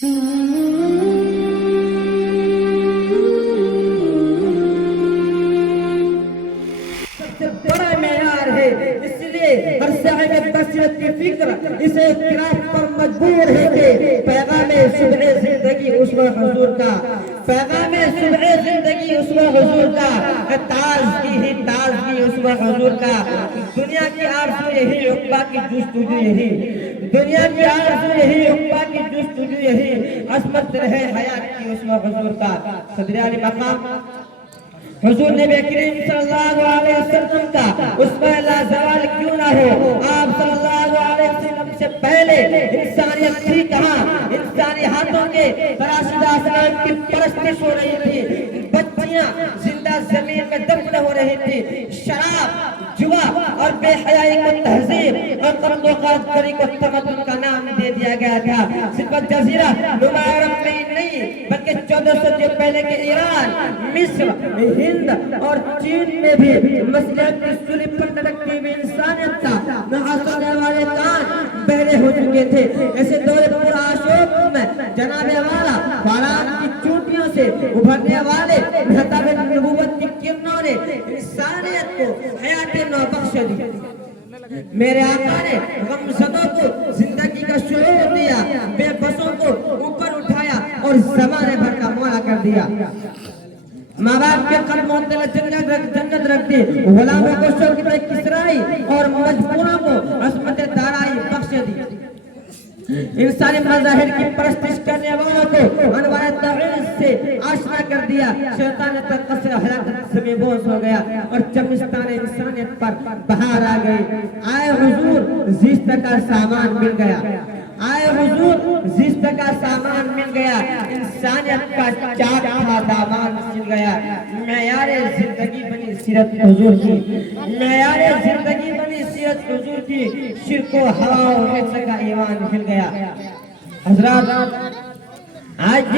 بڑا معیار ہے، اس لیے ہر صاحب بصیرت کی فکر اسے اعتراف پر مجبور ہے کہ پیغام صبح زندگی اسوہ حضور کا، پیغام صبح زندگی اسوہ حضور کا، تازگی ہی تازگی اسوہ حضور کا، دنیا کی آرزو یہی، عقبہ کی جستجو یہی، دنیا کی آرزو یہی، عقبہ کی جستجو یہی، عصمت رہے حیات کی اسوہ حضور کا۔ صدر علی مقام حضور نبی کریم صلی اللہ علیہ وسلم کا اسوہ لازوال کیوں نہ ہو؟ آپ صلی اللہ علیہ وسلم سے پہلے انسانیت تھی کہاں؟ انسانی ہاتھوں کے تراشدہ اسلام کی پرستش ہو رہی تھی، بچیاں زندہ زمین میں دفن ہو رہی تھی، شراب، جوا اور بے حیائی کو تہذیب اور قتل و غارتگری کو تمدن کا نام دے دیا گیا تھا۔ صرف جزیرہ نما عرب میں ہی نہیں بلکہ 1400 سال پہلے کے ایران، مصر، ہند اور چین میں بھی مسلح کی سولی پر لٹکتی ہوئی انسانیت کا محاصرے والے کان بہرے ہو چکے تھے۔ ایسے دور پرآشوب میں جناب والا فاران کی چوٹیوں سے ابھرنے والے خطاب نبوت کی کرنوں نے انسانیت کو حیات نو بخش دی۔ میرے آقا نے غمزدوں کو زندگی کا شعور دیا، بے بسوں کو اوپر اٹھایا اور زمانے بھر کا مولا کر دیا۔ ماں باپ کے قدموں تلے جنت رکھ دی، غلاموں کو شوکت کسرائی اور مجبوروں کو عصمت دارائی بخش دی۔ انسانی مظاہر کی پرستش کرنے والوں کو انوار توحید سے آشنا کر دیا۔ شیطان قصر حلاکت سے بے بوس ہو گیا اور چمستان انسانیت پر بہار آ گئی۔ آئے حضور زیست کا سامان مل گیا، آئے حضور زیست کا سامان مل گیا، انسانیت کا چاک تھا دامان سل گیا۔ معیار زندگی بنی سیرت حضور کی، معیار زندگی بنی سیرت حضور کی، شرک و ہواؤں میں سکا ایمان کھل گیا۔ حضرات آج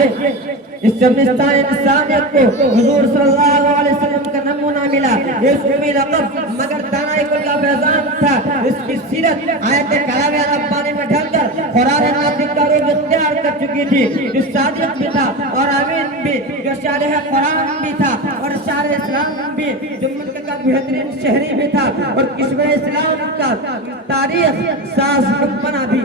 اس چمستان انسانیت کو حضور صلی اللہ علیہ وسلم کا نمونہ ملا۔ یہ سومی لقب مگر دانائی کل کا بیزان تھا۔ اس کی سیرت آیت کلام ربانی میں ڈھل کر قرآن ناطق کا روح اختیار کر چکی تھی۔ جو صادق بھی تھا اور امین بھی، جو شارح قرآن بھی تھا اور شارح اسلام بھی، جو ملک کا بہترین شہری بھی تھا اور کشور اسلام کا تاریخ ساز حکمنا بھی۔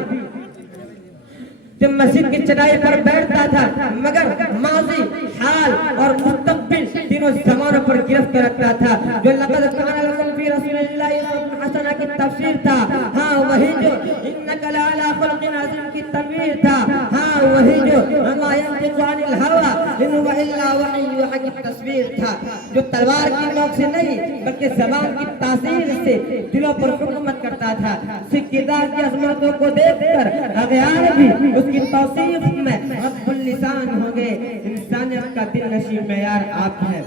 جب مسجد کی چٹائی پر بیٹھتا تھا مگر ماضی، حال اور مستقبل تینوں زمانوں پر گرفت رکھتا تھا۔ جو لقد کان لکم فی رسول اللہ اسوۃ حسنہ کی تفسیر تھا، ہاں وہی جو انک لعلی خلق عظیم کی تنویر تھا، ہاں وہی جو وما ینطق عن الہوی ان هو الا وحی یوحی کی تصویر تھا۔ جو تلوار کی نوک سے نہیں بلکہ زبان کی تاثیر سے دلوں پر حکومت کرتا تھا۔ سکھ کردار کی عظمتوں کو دیکھ کر اغیار بھی اس کی توصیف میں رب اللسان ہوں گے۔ انسانیت کا دل نشین معیار آپ ہے،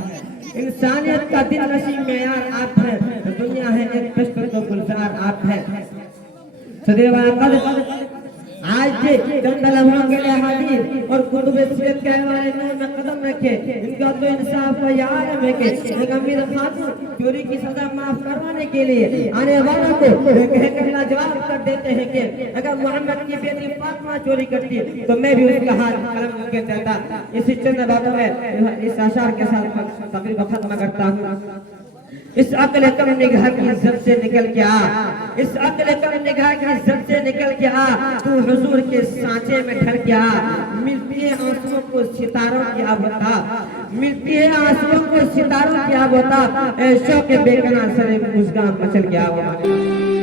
انسانیت کا دل نشین معیار آپ ہے، دنیا ہے ایک دشت و گلزار آپ ہے۔ صدر واقع آج سے چند لمحوں کے لیے حاضر اور کتب سیرت کہنے والے نور میں قدم رکھے۔ ان کا تو انصاف کا یہ عالم ہے کہ ایک امیر خاتون چوری کی سزا معاف کروانے کے لیے آنے والوں کو کہہ کر لاجواب کر دیتے ہیں کہ اگر محمد کی بیٹی فاطمہ چوری کرتی تو میں بھی اس کا ہاتھ قلم کے دیتا۔ اسی چند باتوں میں اس اشعار کے ساتھ تقریر کو ختم کرتا ہوں۔ اس عقل کم نگاہ کی عزت سے نکل کے آ، اس عقل کم نگاہ کی عزت سے نکل کے آ، تو حضور کے سانچے میں ڈھل کے آ۔ ملتی ہے آنسوؤں کو ستاروں کی آب بتا، ملتی ہے آنسوؤں کو ستاروں کی آب بتا، اے شوق بے کنار سر مسکان مچل کے آ۔